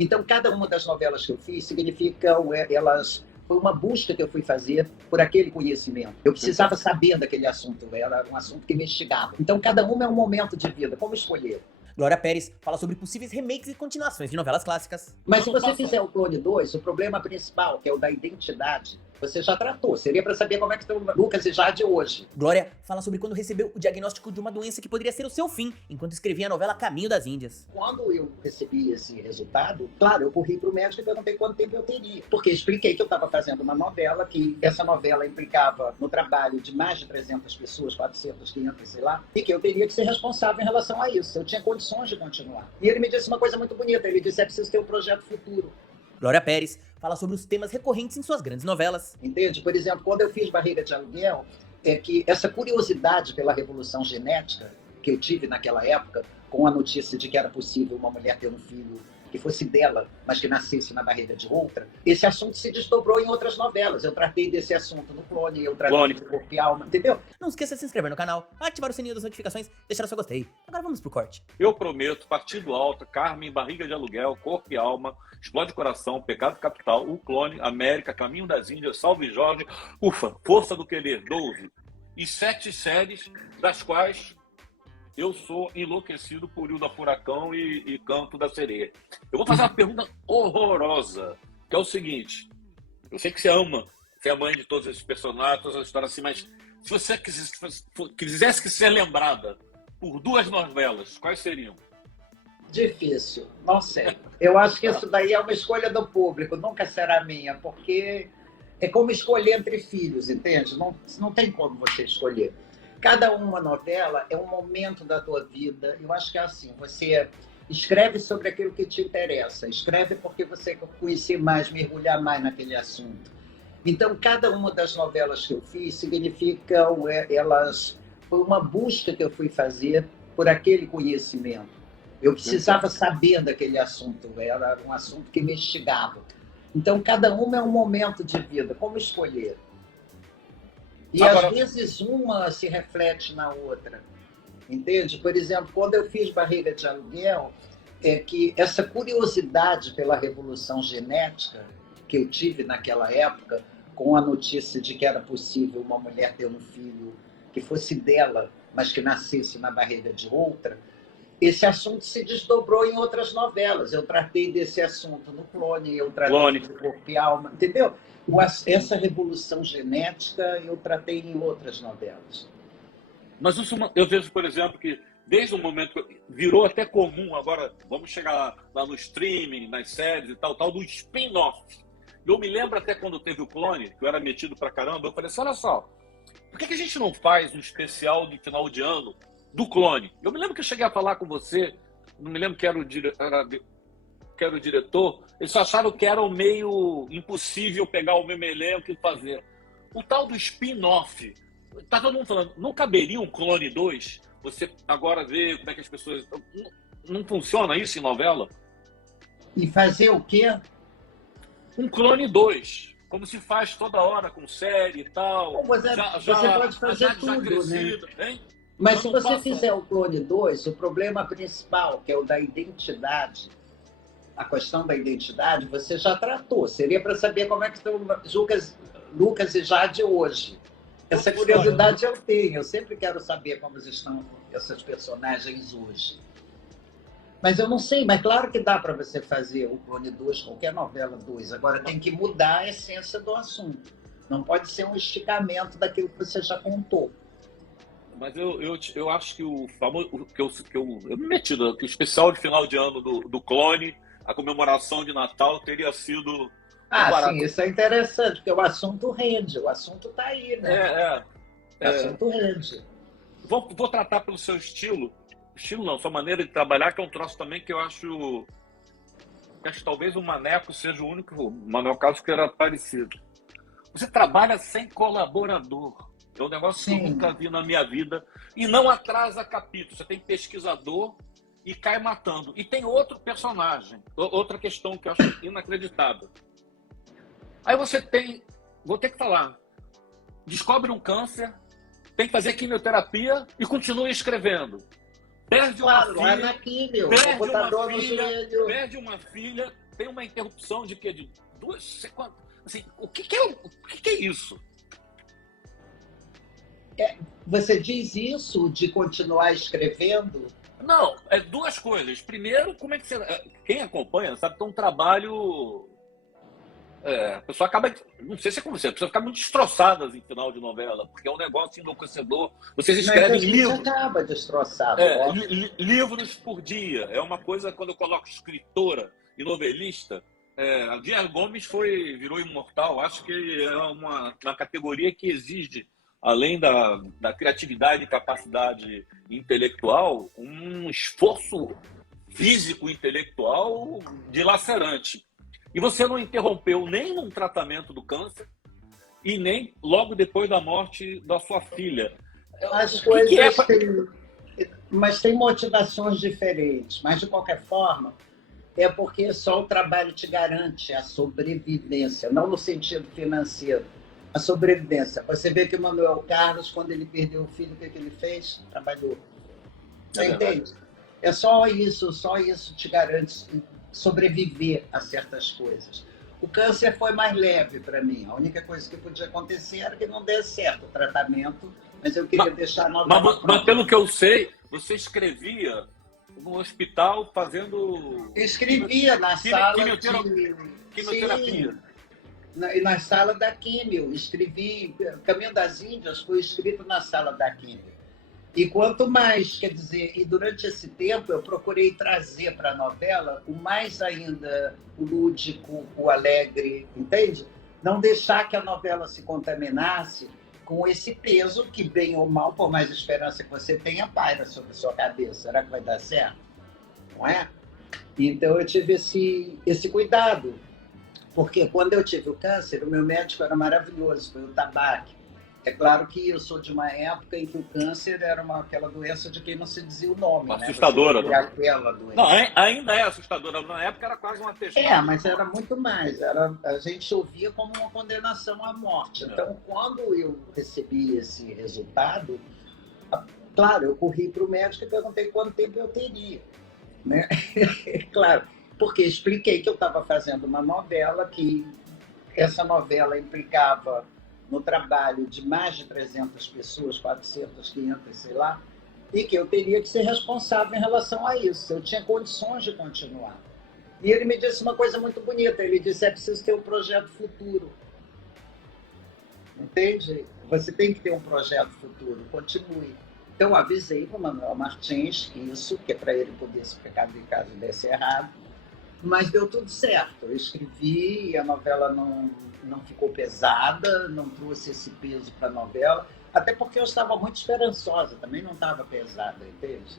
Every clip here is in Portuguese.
Então, cada uma das novelas que eu fiz significa, elas foi uma busca que eu fui fazer por aquele conhecimento. Eu precisava saber daquele assunto, era um assunto que me instigava. Então, cada uma é um momento de vida, como escolher? Glória Pérez fala sobre possíveis remakes e continuações de novelas clássicas. Mas se você fizer o Clone 2, o problema principal, que é o da identidade, você já tratou. Seria para saber como é que estão Lucas e Jade hoje. Glória fala sobre quando recebeu o diagnóstico de uma doença que poderia ser o seu fim, enquanto escrevia a novela Caminho das Índias. Quando eu recebi esse resultado, claro, eu corri para o médico e perguntei quanto tempo eu teria. Porque expliquei que eu estava fazendo uma novela, que essa novela implicava no trabalho de mais de 300 pessoas, 400, 500, sei lá, e que eu teria que ser responsável em relação a isso. Eu tinha condições de continuar. E ele me disse uma coisa muito bonita, ele disse, é preciso ter um projeto futuro. Glória Pérez fala sobre os temas recorrentes em suas grandes novelas. Entende? Por exemplo, quando eu fiz Barriga de Aluguel, é que essa curiosidade pela revolução genética que eu tive naquela época, com a notícia de que era possível uma mulher ter um filho que fosse dela, mas que nascesse na barriga de outra, esse assunto se desdobrou em outras novelas. Eu tratei desse assunto no Clone, eu tratei do Corpo e Alma, entendeu? Não esqueça de se inscrever no canal, ativar o sininho das notificações, deixar o seu gostei. Agora vamos pro corte. Eu prometo, Partido Alto, Carmen, Barriga de Aluguel, Corpo e Alma, Explode Coração, Pecado Capital, O Clone, América, Caminho das Índias, Salve Jorge, Ufa, Força do Querer, 12. E 7 séries, das quais eu sou enlouquecido por Hilda Furacão e Canto da Sereia. Eu vou fazer uma pergunta horrorosa, que é o seguinte. Eu sei que você ama, você é a mãe de todos esses personagens, todas as histórias assim, mas se você quisesse ser lembrada por 2 novelas, quais seriam? Difícil, não sei. Eu acho que isso daí é uma escolha do público, nunca será minha, porque é como escolher entre filhos, entende? Não tem como você escolher. Cada uma novela é um momento da tua vida. Eu acho que é assim, você escreve sobre aquilo que te interessa, escreve porque você quer conhecer mais, mergulhar mais naquele assunto. Então, cada uma das novelas que eu fiz significa, elas foi uma busca que eu fui fazer por aquele conhecimento. Eu precisava saber daquele assunto, era um assunto que me instigava. Então, cada uma é um momento de vida, como escolher? E agora, às vezes uma se reflete na outra, entende? Por exemplo, quando eu fiz Barriga de Aluguel, é que essa curiosidade pela revolução genética que eu tive naquela época, com a notícia de que era possível uma mulher ter um filho que fosse dela, mas que nascesse na barriga de outra, esse assunto se desdobrou em outras novelas. Eu tratei desse assunto no Clone, eu tratei do Corpo e Alma, entendeu? Essa revolução genética eu tratei em outras novelas. Mas isso, eu vejo, por exemplo, que desde o momento que virou até comum, agora vamos chegar lá no streaming, nas séries e tal, do spin-off. Eu me lembro até quando teve o Clone, que eu era metido pra caramba, eu falei assim, olha só, por que a gente não faz um especial de final de ano do Clone? Eu me lembro que eu cheguei a falar com você, não me lembro que era o diretor, eles acharam que era meio impossível pegar o mesmo elenco e fazer. O tal do spin-off, tá todo mundo falando, não caberia um Clone 2? Você agora vê como é que as pessoas... Não funciona isso em novela? E fazer o quê? Um Clone 2, como se faz toda hora com série e tal. Bom, você pode fazer tudo, crescido, né? Hein? Mas se você fizer o Clone 2, o problema principal, que é o da identidade, a questão da identidade, você já tratou. Seria para saber como é que estão Lucas e Jade hoje. Essa curiosidade eu tenho. Eu sempre quero saber como estão essas personagens hoje. Mas eu não sei, mas claro que dá para você fazer o Clone 2, qualquer novela 2. Agora tem que mudar a essência do assunto. Não pode ser um esticamento daquilo que você já contou. Mas eu acho que o famoso que eu me meti, que o especial de final de ano do Clone, a comemoração de Natal, teria sido... sim, isso é interessante, porque o assunto rende, o assunto está aí, né? O assunto rende. Vou tratar pelo seu estilo não, sua maneira de trabalhar, que é um troço também que eu acho que talvez o Maneco seja o único, Manuel Carlos, que era parecido. Você trabalha sem colaborador. É um negócio que eu nunca vi na minha vida. E não atrasa capítulo. Você tem pesquisador e cai matando. E tem outro personagem, outra questão que eu acho inacreditável. Aí você tem, vou ter que falar, descobre um câncer, tem que fazer quimioterapia e continua escrevendo. Perde uma filha, perde uma filha, tem uma interrupção de quê? De 2 segundos. Assim, o que é isso? Você diz isso de continuar escrevendo? Não, é duas coisas. Primeiro, como é que você... Quem acompanha sabe que é um trabalho... a pessoa acaba... Não sei se é como você, a pessoa fica muito destroçada em final de novela, porque é um negócio enlouquecedor. Vocês escrevem livros... acaba destroçado. Livros por dia. É uma coisa, quando eu coloco escritora e novelista, a Dias Gomes virou imortal. Acho que é uma categoria que exige, além da criatividade e capacidade intelectual, um esforço físico e intelectual dilacerante. E você não interrompeu nem num tratamento do câncer e nem logo depois da morte da sua filha. As coisas mas tem motivações diferentes. Mas, de qualquer forma, é porque só o trabalho te garante a sobrevivência, não no sentido financeiro. A sobrevivência. Você vê que o Manuel Carlos, quando ele perdeu o filho, o que ele fez? Trabalhou. Você entende? É só isso te garante sobreviver a certas coisas. O câncer foi mais leve para mim. A única coisa que podia acontecer era que não desse certo o tratamento, mas eu queria deixar mas pelo que eu sei, você escrevia no hospital fazendo... Escrevia na sala quimioterapia. Na sala da químio. Escrevi... Caminho das Índias foi escrito na sala da químio. E quanto mais, quer dizer, e durante esse tempo eu procurei trazer para a novela o mais ainda o lúdico, o alegre, entende? Não deixar que a novela se contaminasse com esse peso que, bem ou mal, por mais esperança que você tenha, paira sobre a sua cabeça. Será que vai dar certo? Não é? Então eu tive esse cuidado, porque quando eu tive o câncer, o meu médico era maravilhoso, foi o Tabaque. É claro que eu sou de uma época em que o câncer era aquela doença de quem não se dizia o nome. Assustadora. Né? Aquela doença. Não, ainda é assustadora. Na época era quase uma pessoa. Mas era muito mais. A gente ouvia como uma condenação à morte. Então, quando eu recebi esse resultado, claro, eu corri para o médico e perguntei quanto tempo eu teria. Né? Claro, porque expliquei que eu estava fazendo uma novela, que essa novela implicava no trabalho de mais de 300 pessoas, 400, 500, sei lá, e que eu teria que ser responsável em relação a isso. Eu tinha condições de continuar. E ele me disse uma coisa muito bonita. Ele disse, é preciso ter um projeto futuro. Entende? Você tem que ter um projeto futuro. Continue. Então, eu avisei para o Manuel Martins que é para ele poder se ficar em casa e desse errado. Mas deu tudo certo. Eu escrevi e a novela não ficou pesada, não trouxe esse peso para a novela, até porque eu estava muito esperançosa, também não estava pesada, entende?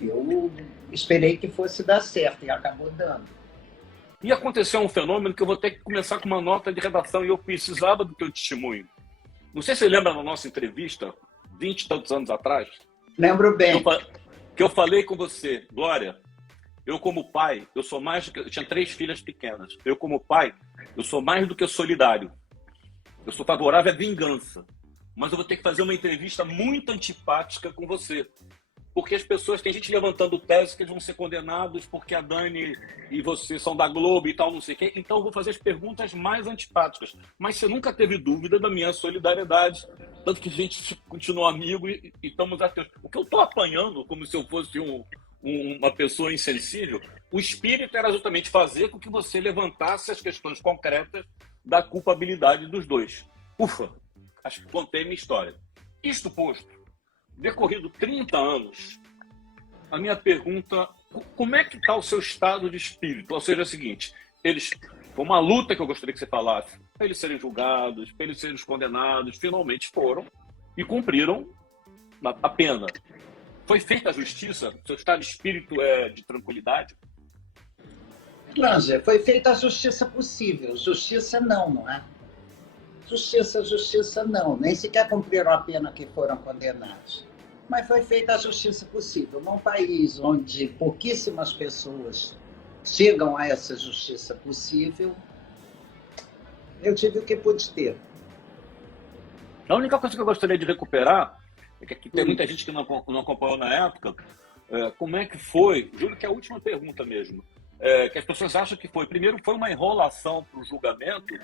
Eu esperei que fosse dar certo e acabou dando. E aconteceu um fenômeno que eu vou ter que começar com uma nota de redação e eu precisava do teu testemunho. Não sei se você lembra da nossa entrevista, 20 e tantos anos atrás. Lembro bem. Que eu falei com você, Glória, eu como pai, eu sou mais do que... Eu tinha 3 filhas pequenas. Eu como pai, eu sou mais do que solidário. Eu sou favorável à vingança. Mas eu vou ter que fazer uma entrevista muito antipática com você. Porque as pessoas, tem gente levantando tese que eles vão ser condenados porque a Dani e você são da Globo e tal, não sei quem. Então eu vou fazer as perguntas mais antipáticas. Mas você nunca teve dúvida da minha solidariedade. Tanto que a gente continua amigo e estamos até... O que eu estou apanhando, como se eu fosse uma pessoa insensível, o espírito era justamente fazer com que você levantasse as questões concretas da culpabilidade dos dois. Ufa, acho que contei minha história. Isto posto, decorrido 30 anos, a minha pergunta, como é que está o seu estado de espírito? Ou seja, é o seguinte, foi uma luta que eu gostaria que você falasse, para eles serem julgados, para eles serem condenados, finalmente foram e cumpriram a pena. Foi feita a justiça? Seu estado de espírito é de tranquilidade? Langer, foi feita a justiça possível. Justiça não é? Justiça não. Nem sequer cumpriram a pena que foram condenados. Mas foi feita a justiça possível. Num país onde pouquíssimas pessoas chegam a essa justiça possível, eu tive o que pude ter. A única coisa que eu gostaria de recuperar é que tem muita gente que não acompanhou na época. Como é que foi? Juro que é a última pergunta mesmo. que as pessoas acham que foi. Primeiro, foi uma enrolação para o julgamento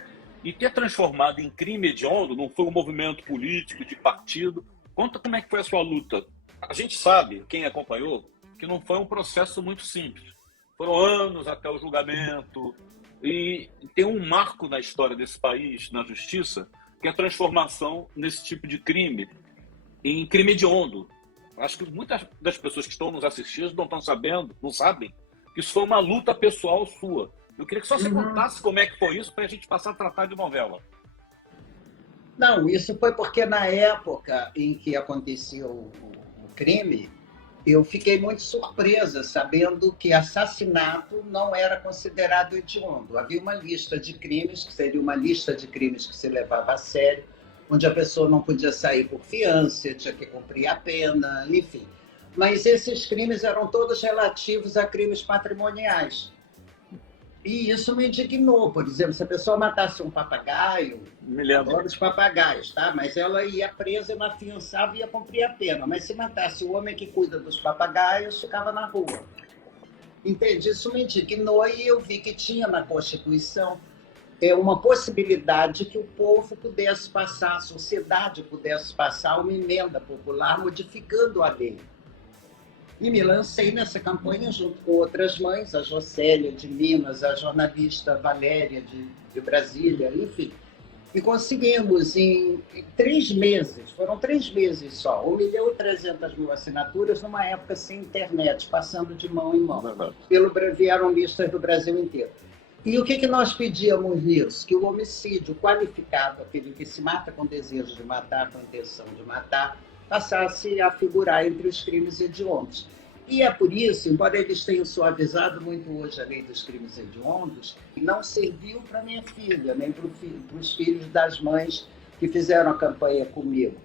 e ter transformado em crime hediondo, não foi um movimento político, de partido. Conta como é que foi a sua luta. A gente sabe, quem acompanhou, que não foi um processo muito simples. Foram anos até o julgamento e tem um marco na história desse país, na justiça, que é a transformação nesse tipo de crime em crime hediondo. Acho que muitas das pessoas que estão nos assistindo não estão sabendo, não sabem, que isso foi uma luta pessoal sua. Eu queria que só você contasse como é que foi isso para a gente passar a tratar de novela. Não, isso foi porque na época em que aconteceu o crime, eu fiquei muito surpresa sabendo que assassinato não era considerado hediondo. Havia uma lista de crimes, que seria uma lista de crimes que se levava a sério, onde a pessoa não podia sair por fiança, tinha que cumprir a pena, enfim. Mas esses crimes eram todos relativos a crimes patrimoniais. E isso me indignou. Por exemplo, se a pessoa matasse um papagaio, Me lembro. adoro os papagaios, tá? Mas ela ia presa, não afiançava e ia cumprir a pena. Mas se matasse o homem que cuida dos papagaios, ficava na rua. Entende? Isso me indignou e eu vi que tinha na Constituição uma possibilidade que o povo pudesse passar, a sociedade pudesse passar uma emenda popular modificando a lei. E me lancei nessa campanha junto com outras mães, a Jocélia de Minas, a jornalista Valéria de Brasília, enfim. E conseguimos em 3 meses, foram 3 meses só, 1.300.000 assinaturas numa época sem internet, passando de mão em mão. Vieram listas do Brasil inteiro. E o que nós pedíamos nisso? Que o homicídio qualificado, aquele que se mata com desejo de matar, com intenção de matar, passasse a figurar entre os crimes hediondos. E é por isso, embora eles tenham suavizado muito hoje a lei dos crimes hediondos, não serviu para minha filha, nem para os filhos das mães que fizeram a campanha comigo.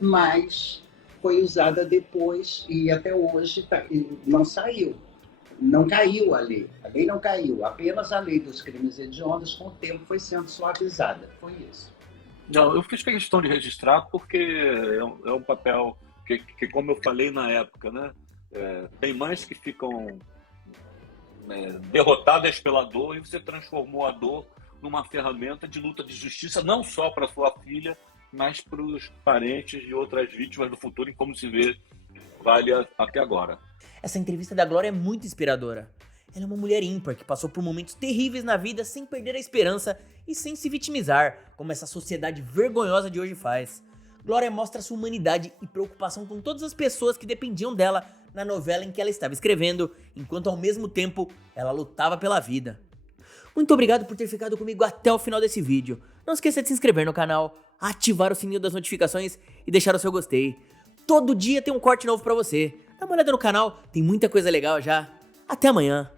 Mas foi usada depois e até hoje não saiu. Não caiu a lei não caiu, apenas a lei dos crimes hediondos com o tempo foi sendo suavizada, foi isso. Não, eu fiz questão de registrar porque é um papel que, como eu falei na época, né, tem mães que ficam derrotadas pela dor e você transformou a dor numa ferramenta de luta de justiça, não só para sua filha, mas para os parentes de outras vítimas do futuro, e como se vê, vale até agora. Essa entrevista da Glória é muito inspiradora. Ela é uma mulher ímpar que passou por momentos terríveis na vida sem perder a esperança e sem se vitimizar, como essa sociedade vergonhosa de hoje faz. Glória mostra sua humanidade e preocupação com todas as pessoas que dependiam dela na novela em que ela estava escrevendo, enquanto ao mesmo tempo ela lutava pela vida. Muito obrigado por ter ficado comigo até o final desse vídeo. Não esqueça de se inscrever no canal, ativar o sininho das notificações e deixar o seu gostei. Todo dia tem um corte novo pra você. Dá uma olhada no canal, tem muita coisa legal já. Até amanhã.